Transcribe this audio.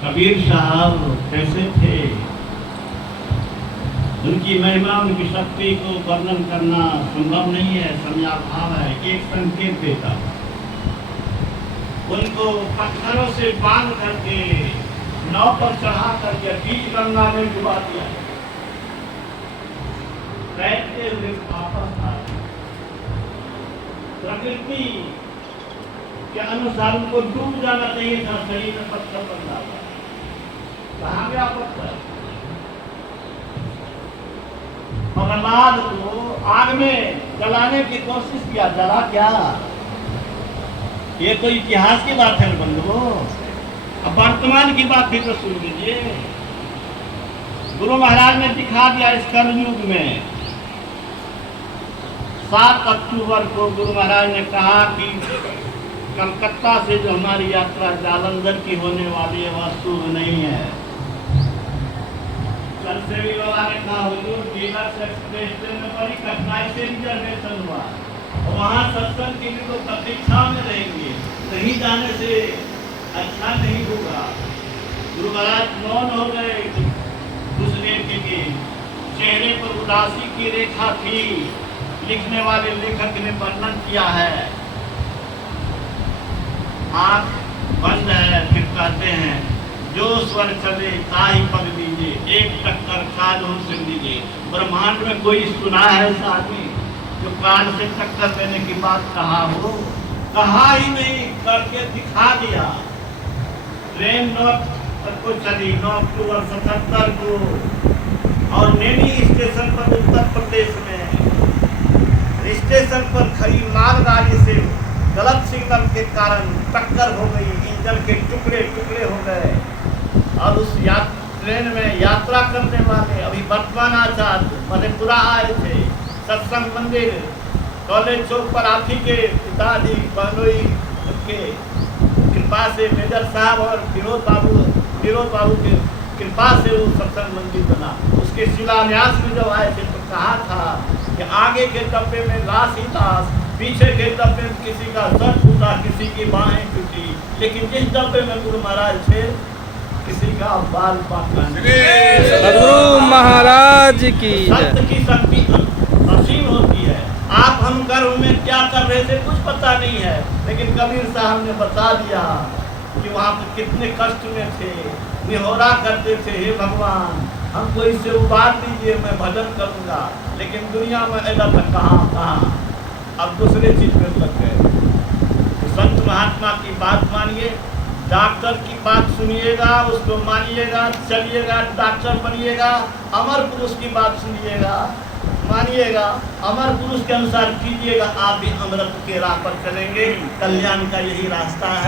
कबीर साहब कैसे थे, उनकी महिमा उनकी शक्ति को वर्णन करना संभव नहीं है, समयाभाव है। एक संकेत देता, उनको पत्थरों से बांध करके नाव पर चढ़ा करके बीच गंगा में डुबा दिया, तैरते हुए वापस आए। प्रकृति के अनुसार उनको डूब जाना चाहिए था, शरीर में पत्थर बन जाता। कहाँ गया पत्थर? प्रहलाद को आग में जलाने की कोशिश किया, जला क्या? ये तो इतिहास की बात है बंधुओं, अब वर्तमान की बात भी तो सुन लीजिए। गुरु महाराज ने दिखा दिया इस कलयुग में। 7 अक्टूबर को गुरु महाराज ने कहा कि कलकत्ता से जो हमारी यात्रा जालंधर की होने वाली है वह शुभ नहीं है। कल से भी बाबा ने कहा हुजूर डीलक्स एक्सप्रेस ट्रेन में बड़ी कठिनाई से रिजर्वेशन हुआ, वहाँ सत्संग के लिए तो प्रतीक्षा में रहेंगे, नहीं जाने से अच्छा नहीं होगा। गुरु महाराज मौन हो गए कुछ देर के लिए, चेहरे पर उदासी की रेखा थी। लिखने वाले लेखक ने वर्णन किया है, आंख बंद है, फिर कहते हैं जो स्वर चले ताही पग दीजिए, एक टक्कर काल से दीजिए। ब्रह्मांड में कोई सुना है ऐसा आदमी जो काल से टक्कर देने की बात कहा हो? कहा ही नहीं, करके दिखा दिया। ट्रेन 9 को चली, 9 अक्टूबर 77 को, और नैनी स्टेशन पर उत्तर प्रदेश में स्टेशन पर खड़ी मालगाड़ी से गलत सिग्नल के कारण टक्कर हो गई, इंजन के टुकड़े टुकड़े हो गए। और उस ट्रेन में यात्रा करने वाले अभी वर्तमान आचार्य मधेपुरा आए थे, सत्संग मंदिर कॉलेज चौक पर आप ही के पिताजी बहनोई उनके कृपा से मेजर साहब और विनोद बाबू के कृपा से वो सत्संग मंदिर बना। उसके शिलान्यास में जब आए थे तो कहा था कि आगे के डब्बे में लाश ही लाश, पीछे के डब्बे में किसी का सर टूटा, किसी की बाहें टूटी, लेकिन जिस डब्बे में गुरु महाराज थे किसी का बाल बाका नहीं। गुरु महाराज की सत्य की शक्ति असीम होती है। आप हम गर्भ में क्या कर रहे थे कुछ पता नहीं है, लेकिन कबीर साहब ने बता दिया कि वहाँ पर कितने कष्ट में थे, निहोरा करते थे, हे भगवान हमको इससे उबार दीजिए, मैं भजन करूँगा। लेकिन दुनिया में ऐसा कहाँ, अब दूसरे चीज में लग गए। तो संत महात्मा की बात मानिए, डॉक्टर की बात सुनिएगा, उसको मानिएगा, चलिएगा, डॉक्टर बनिएगा। अमर पुरुष की बात सुनिएगा, मानिएगा, अमर पुरुष के अनुसार कीजिएगा, आप भी अमृत के राह पर चलेंगे। कल्याण का यही रास्ता है।